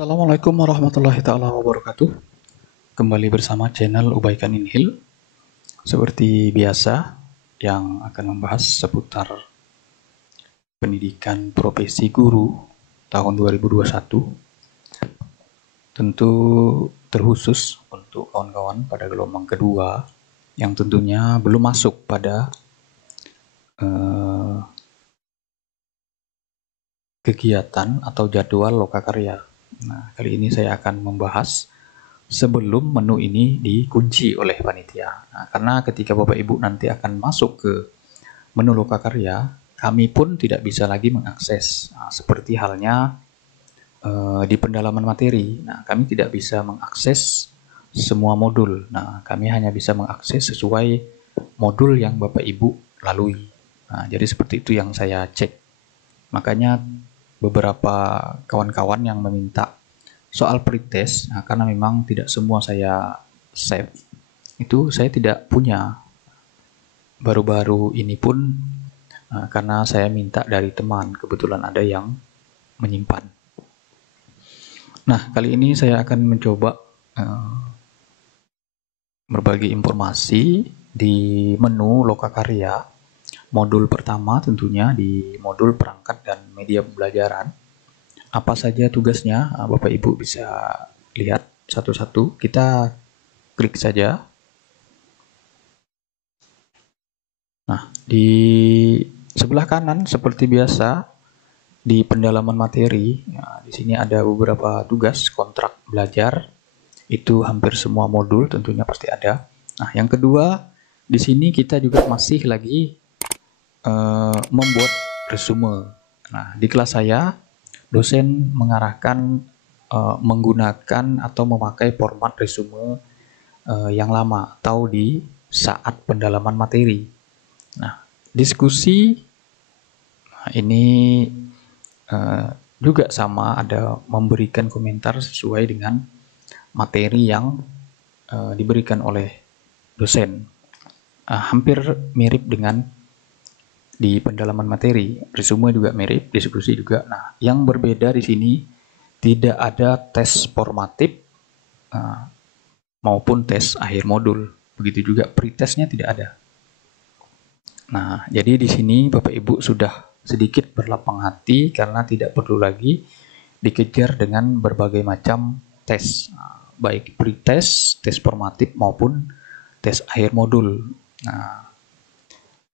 Assalamualaikum warahmatullahi taala wabarakatuh. Kembali bersama channel Ubaikan Inhil. Seperti biasa yang akan membahas seputar pendidikan profesi guru tahun 2021. Tentu terkhusus untuk kawan-kawan pada gelombang kedua yang tentunya belum masuk pada kegiatan atau jadwal lokakarya. Nah, kali ini saya akan membahas sebelum menu ini dikunci oleh panitia. Nah, karena ketika Bapak Ibu nanti akan masuk ke menu lokakarya, kami pun tidak bisa lagi mengakses. Nah, seperti halnya di pendalaman materi. Nah, kami tidak bisa mengakses semua modul. Nah, kami hanya bisa mengakses sesuai modul yang Bapak Ibu lalui. Nah, jadi seperti itu yang saya cek. Makanya beberapa kawan-kawan yang meminta soal pretest, nah, karena memang tidak semua saya save, itu saya tidak punya. Baru-baru ini pun karena saya minta dari teman, kebetulan ada yang menyimpan. Nah, kali ini saya akan mencoba berbagi informasi di menu lokakarya. Modul pertama tentunya di modul perangkat dan media pembelajaran. Apa saja tugasnya, Bapak Ibu bisa lihat satu-satu. Kita klik saja. Nah, di sebelah kanan seperti biasa di pendalaman materi, nah, di sini ada beberapa tugas kontrak belajar. Itu hampir semua modul tentunya pasti ada. Nah, yang kedua, di sini kita juga masih lagi membuat resume. Nah, di kelas saya dosen mengarahkan menggunakan atau memakai format resume yang lama atau di saat pendalaman materi. Nah, diskusi ini juga sama, ada memberikan komentar sesuai dengan materi yang diberikan oleh dosen. Hampir mirip dengan di pendalaman materi, resume juga mirip, diskusi juga. Nah, yang berbeda di sini tidak ada tes formatif maupun tes akhir modul. Begitu juga pretestnya tidak ada. Nah, jadi di sini Bapak Ibu sudah sedikit berlapang hati karena tidak perlu lagi dikejar dengan berbagai macam tes, baik pretest, tes formatif maupun tes akhir modul. Nah,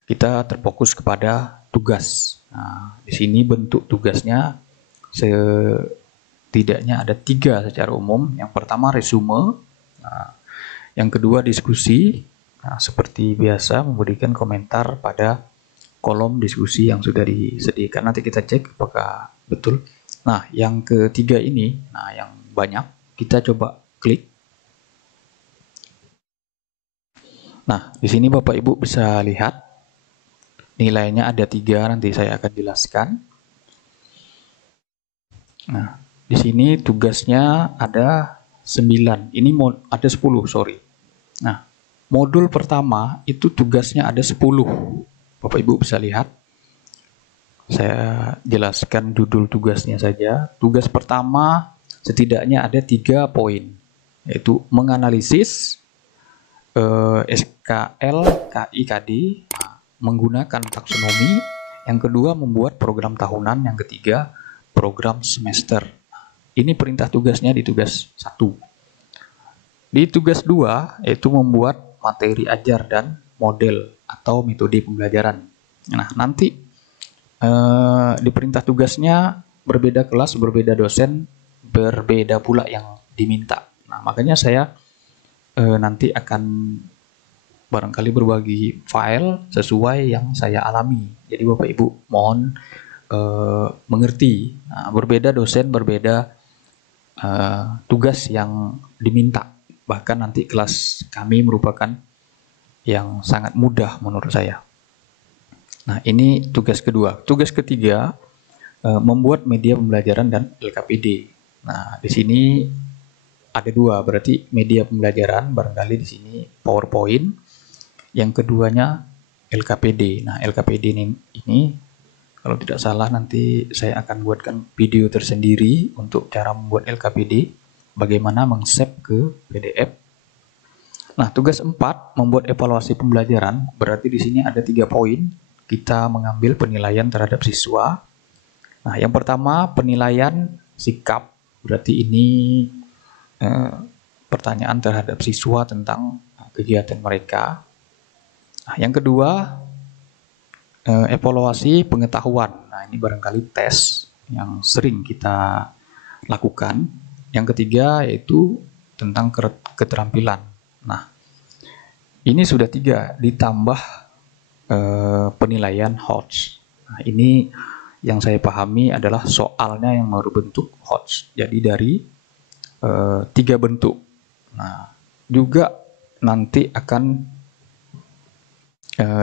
kita terfokus kepada tugas. Nah, di sini bentuk tugasnya setidaknya ada 3 secara umum. Yang pertama resume, yang kedua diskusi. Nah, seperti biasa memberikan komentar pada kolom diskusi yang sudah disediakan. Nanti kita cek apakah betul. Nah, yang ketiga ini, nah yang banyak, kita coba klik. Nah, di sini Bapak Ibu bisa lihat nilainya ada 3, nanti saya akan jelaskan. Nah, di sini tugasnya ada 9. Ini ada 10, sorry. Nah, modul pertama itu tugasnya ada 10. Bapak Ibu bisa lihat. Saya jelaskan judul tugasnya saja. Tugas pertama setidaknya ada 3 poin, yaitu menganalisis SKL, KI, KD, menggunakan taksonomi. Yang kedua membuat program tahunan. Yang ketiga program semester. Ini perintah tugasnya di tugas 1. Di tugas 2 yaitu membuat materi ajar dan model atau metode pembelajaran. Nah, nanti di perintah tugasnya berbeda kelas, berbeda dosen, berbeda pula yang diminta. Nah, makanya saya nanti akan barangkali berbagi file sesuai yang saya alami. Jadi Bapak Ibu mohon mengerti. Nah, berbeda dosen, berbeda tugas yang diminta. Bahkan nanti kelas kami merupakan yang sangat mudah menurut saya. Nah, ini tugas kedua. Tugas ketiga, membuat media pembelajaran dan LKPD. Nah, di sini ada 2, berarti media pembelajaran, barangkali di sini PowerPoint. Yang keduanya LKPD. Nah, LKPD ini Kalau tidak salah nanti saya akan buatkan video tersendiri untuk cara membuat LKPD, bagaimana meng-save ke PDF. Nah, tugas 4 membuat evaluasi pembelajaran, berarti di sini ada 3 poin. Kita mengambil penilaian terhadap siswa. Nah, yang pertama penilaian sikap, berarti ini pertanyaan terhadap siswa tentang kegiatan mereka. Nah, yang kedua evaluasi pengetahuan. Nah, ini barangkali tes yang sering kita lakukan. Yang ketiga yaitu tentang keterampilan. Nah, ini sudah 3 ditambah penilaian HOTS. Nah, ini yang saya pahami adalah soalnya yang berbentuk HOTS. Jadi dari 3 bentuk. Nah, juga nanti akan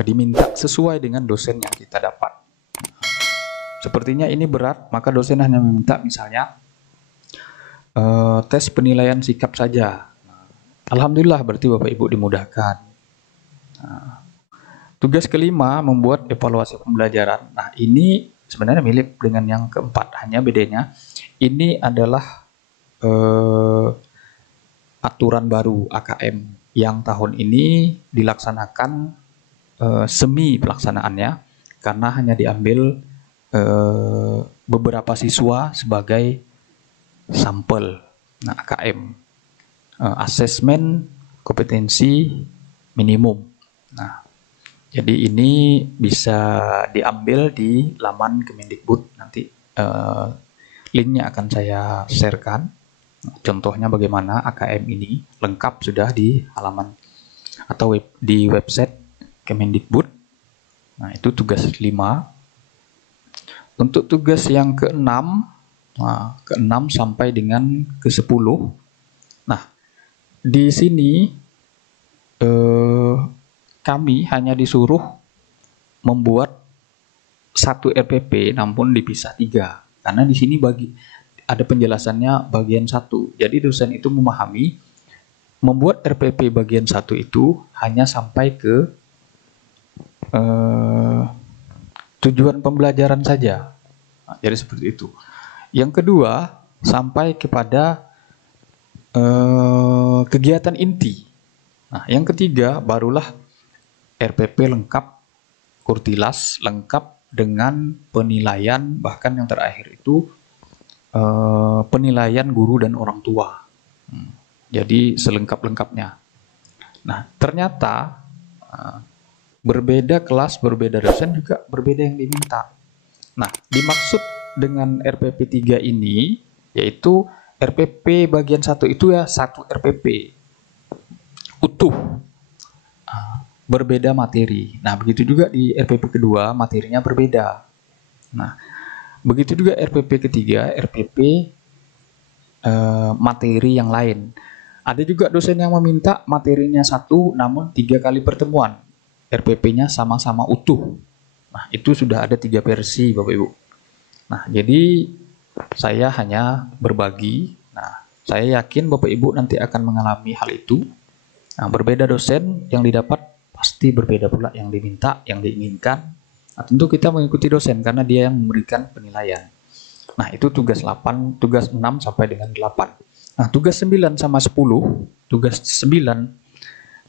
diminta sesuai dengan dosen yang kita dapat. Sepertinya ini berat, maka dosen hanya meminta misalnya tes penilaian sikap saja. Alhamdulillah berarti Bapak Ibu dimudahkan. Tugas kelima membuat evaluasi pembelajaran. Nah, ini sebenarnya mirip dengan yang keempat, hanya bedanya ini adalah aturan baru AKM yang tahun ini dilaksanakan semi pelaksanaannya, karena hanya diambil beberapa siswa sebagai sampel. Nah, AKM asesmen kompetensi minimum. Nah, jadi ini bisa diambil di laman Kemendikbud, nanti linknya akan saya sharekan. Contohnya bagaimana AKM ini lengkap sudah di halaman atau di website Kemendikbud. Nah, itu tugas 5. Untuk tugas yang ke-6, nah, ke-6 sampai dengan ke-10. Nah, di sini kami hanya disuruh membuat 1 RPP namun dipisah 3. Karena di sini ada penjelasannya bagian 1. Jadi dosen itu memahami membuat RPP bagian 1 itu hanya sampai ke tujuan pembelajaran saja. Nah, jadi seperti itu. Yang kedua, sampai kepada kegiatan inti. Nah, yang ketiga barulah RPP lengkap, kurtilas lengkap dengan penilaian, bahkan yang terakhir itu penilaian guru dan orang tua. Jadi selengkap-lengkapnya. Nah, ternyata berbeda kelas, berbeda dosen juga berbeda yang diminta. Nah, dimaksud dengan RPP 3 ini yaitu RPP bagian 1 itu ya 1 RPP utuh, berbeda materi. Nah, begitu juga di RPP kedua materinya berbeda. Nah, begitu juga RPP ketiga, RPP materi yang lain. Ada juga dosen yang meminta materinya 1 namun 3 kali pertemuan. RPP-nya sama-sama utuh. Nah, itu sudah ada 3 versi Bapak Ibu. Nah, jadi saya hanya berbagi. Nah, saya yakin Bapak Ibu nanti akan mengalami hal itu. Nah, berbeda dosen yang didapat pasti berbeda pula yang diminta, yang diinginkan. Nah, tentu kita mengikuti dosen karena dia yang memberikan penilaian. Nah, itu tugas 8, tugas 6 sampai dengan 8. Nah, tugas 9 sama 10, tugas 9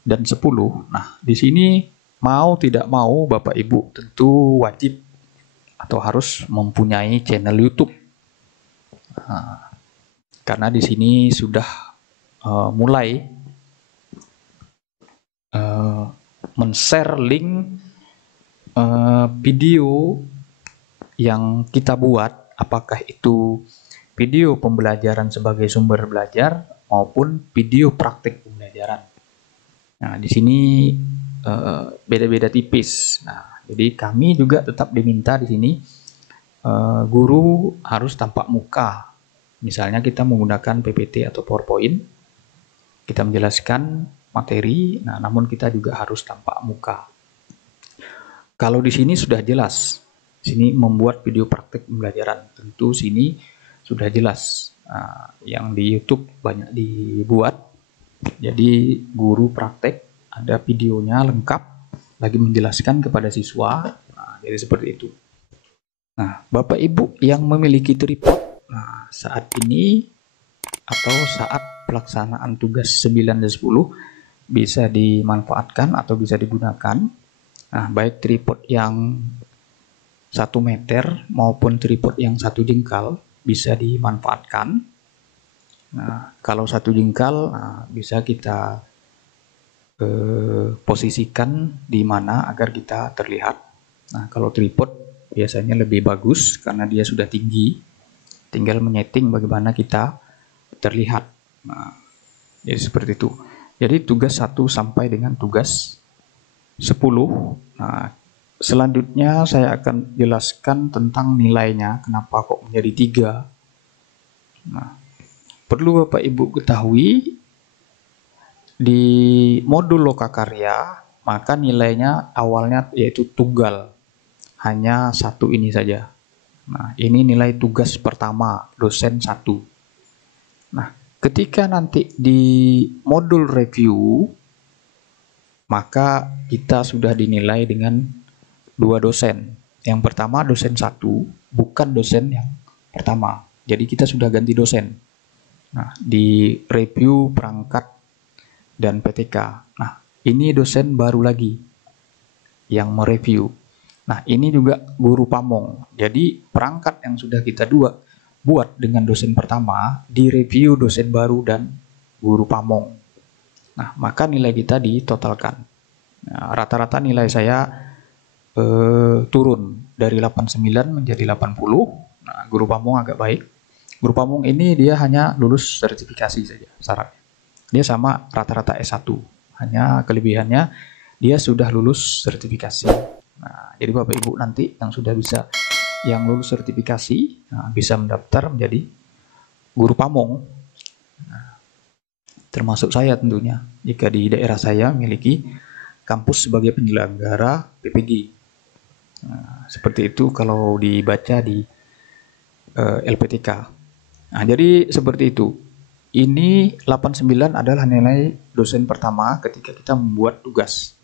dan 10. Nah, di sini mau tidak mau Bapak Ibu tentu wajib atau harus mempunyai channel YouTube. Nah, karena di sini sudah mulai men-share link video yang kita buat, apakah itu video pembelajaran sebagai sumber belajar maupun video praktik pembelajaran. Nah, di sini beda-beda tipis. Nah, jadi kami juga tetap diminta di sini guru harus tampak muka. Misalnya kita menggunakan PPT atau PowerPoint, kita menjelaskan materi, nah namun kita juga harus tampak muka. Kalau di sini sudah jelas, sini membuat video praktik pembelajaran, tentu sini sudah jelas. Nah, yang di YouTube banyak dibuat, jadi guru praktek ada videonya lengkap, lagi menjelaskan kepada siswa. Nah, jadi seperti itu. Nah, Bapak Ibu yang memiliki tripod, nah, saat ini atau saat pelaksanaan tugas 9 dan 10 bisa dimanfaatkan atau bisa digunakan. Nah, baik tripod yang 1 meter maupun tripod yang 1 jengkal bisa dimanfaatkan. Nah, kalau 1 jengkal, nah, bisa kita posisikan di mana agar kita terlihat. Nah, kalau tripod biasanya lebih bagus karena dia sudah tinggi, tinggal menyeting bagaimana kita terlihat. Nah, jadi seperti itu. Jadi tugas 1 sampai dengan tugas 10. Nah, selanjutnya saya akan jelaskan tentang nilainya, kenapa kok menjadi 3. Nah, perlu Bapak Ibu ketahui di modul lokakarya, maka nilainya awalnya yaitu tunggal, hanya 1 ini saja. Nah, ini nilai tugas pertama, dosen 1. Nah, ketika nanti di modul review, maka kita sudah dinilai dengan 2 dosen. Yang pertama dosen 1, bukan dosen yang pertama. Jadi kita sudah ganti dosen. Nah, di review perangkat dan PTK. Nah, ini dosen baru lagi yang mereview. Nah, ini juga guru pamong. Jadi perangkat yang sudah kita buat dengan dosen pertama, direview dosen baru dan guru pamong. Nah, maka nilai kita ditotalkan. Nah, rata-rata nilai saya turun dari 89 menjadi 80. Nah, guru pamong agak baik. Guru pamong ini dia hanya lulus sertifikasi saja syaratnya. Dia sama rata-rata S1. Hanya kelebihannya dia sudah lulus sertifikasi. Nah, jadi Bapak Ibu nanti yang lulus sertifikasi, nah, bisa mendaftar menjadi guru pamong. Nah, termasuk saya tentunya, jika di daerah saya memiliki kampus sebagai penyelenggara PPG. Nah, seperti itu kalau dibaca di LPTK. Nah, jadi seperti itu. Ini 89 adalah nilai dosen pertama ketika kita membuat tugas.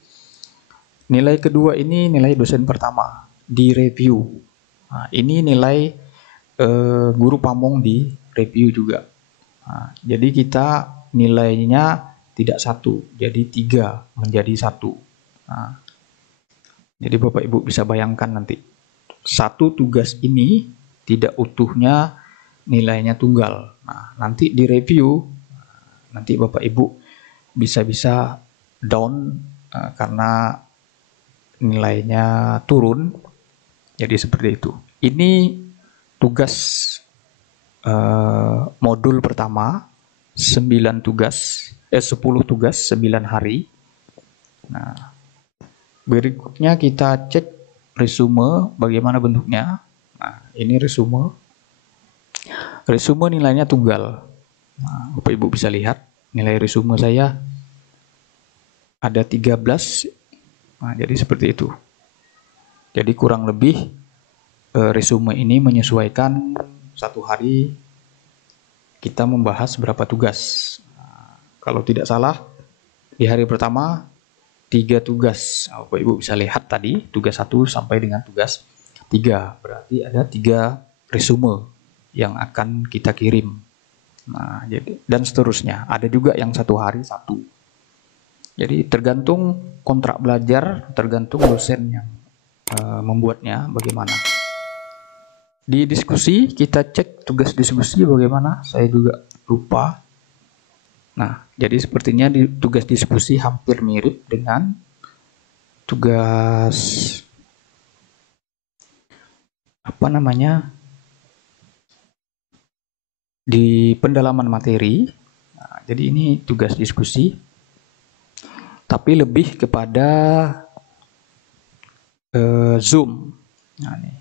Nilai kedua ini nilai dosen pertama di review. Nah, ini nilai guru pamong di review juga. Nah, jadi kita nilainya tidak 1, jadi 3 menjadi 1. Nah, jadi Bapak Ibu bisa bayangkan nanti. 1 tugas ini tidak utuhnya nilainya tunggal. Nah, nanti di review, nanti Bapak Ibu bisa down karena nilainya turun. Jadi seperti itu. Ini tugas modul pertama, 10 tugas 9 hari. Nah, berikutnya kita cek resume bagaimana bentuknya. Nah, ini resume. Resume nilainya tunggal. Nah, Bapak Ibu bisa lihat nilai resume saya ada 13. Nah, jadi seperti itu. Jadi kurang lebih resume ini menyesuaikan 1 hari kita membahas berapa tugas. Nah, kalau tidak salah di hari pertama 3 tugas. Nah, Bapak Ibu bisa lihat tadi tugas 1 sampai dengan tugas 3. Berarti ada 3 resume yang akan kita kirim. Nah, jadi dan seterusnya. Ada juga yang 1 hari 1. Jadi tergantung kontrak belajar, tergantung dosen yang membuatnya bagaimana. Di diskusi kita cek tugas diskusi bagaimana, saya juga lupa. Nah, jadi sepertinya di tugas diskusi hampir mirip dengan tugas di pendalaman materi. Nah, jadi ini tugas diskusi, tapi lebih kepada Zoom. Nah, ini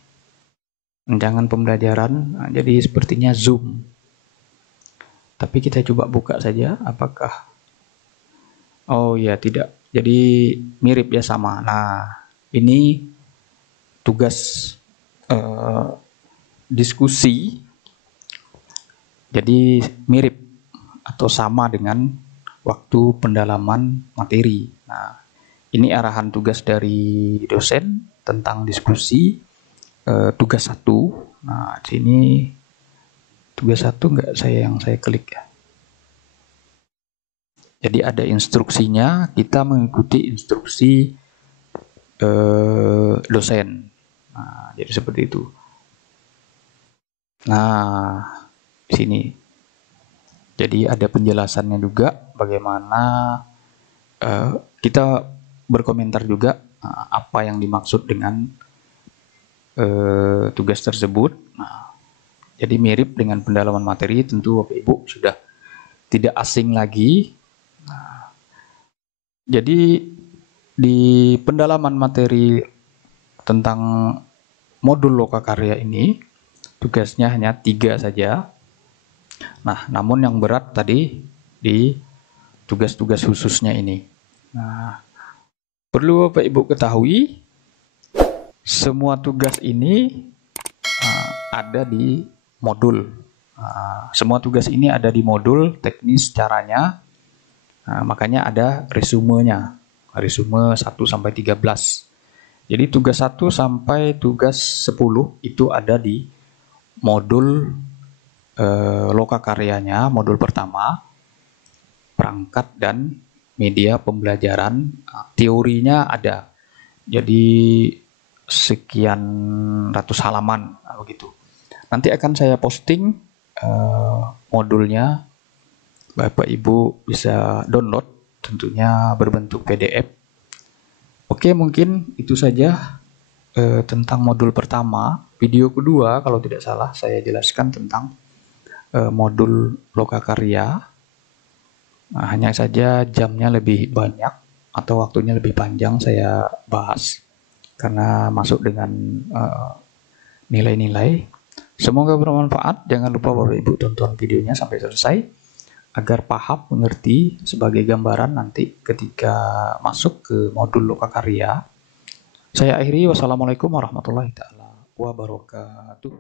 jangan pembelajaran. Nah, jadi sepertinya Zoom. Tapi kita coba buka saja apakah. Oh ya, tidak. Jadi mirip ya, sama. Nah, ini tugas diskusi. Jadi mirip atau sama dengan waktu pendalaman materi. Nah, ini arahan tugas dari dosen tentang diskusi. tugas 1. Nah, di sini tugas 1 enggak yang saya klik ya. Jadi ada instruksinya, kita mengikuti instruksi dosen. Nah, jadi seperti itu. Nah, di sini. Jadi ada penjelasannya juga bagaimana kita berkomentar juga apa yang dimaksud dengan tugas tersebut. Nah, jadi mirip dengan pendalaman materi, tentu Bapak Ibu sudah tidak asing lagi. Nah, jadi di pendalaman materi tentang modul lokakarya ini, tugasnya hanya 3 saja. Nah, namun yang berat tadi di tugas-tugas khususnya ini. Nah, perlu Bapak Ibu ketahui, semua tugas ini ada di modul. Semua tugas ini ada di modul teknis caranya. Makanya ada resumenya. Resume 1 sampai 13. Jadi tugas 1 sampai tugas 10 itu ada di modul lokakaryanya, modul pertama, perangkat dan media pembelajaran. Teorinya ada. Jadi sekian ratus halaman begitu. Nanti akan saya posting modulnya. Bapak Ibu bisa download, tentunya berbentuk PDF. Oke, mungkin itu saja tentang modul pertama. Video kedua, kalau tidak salah, saya jelaskan tentang modul lokakarya. Nah, hanya saja jamnya lebih banyak atau waktunya lebih panjang saya bahas karena masuk dengan nilai-nilai. Semoga bermanfaat. Jangan lupa Bapak Ibu tonton videonya sampai selesai agar paham, mengerti sebagai gambaran nanti ketika masuk ke modul lokakarya. Saya akhiri, wassalamualaikum warahmatullahi wabarakatuh.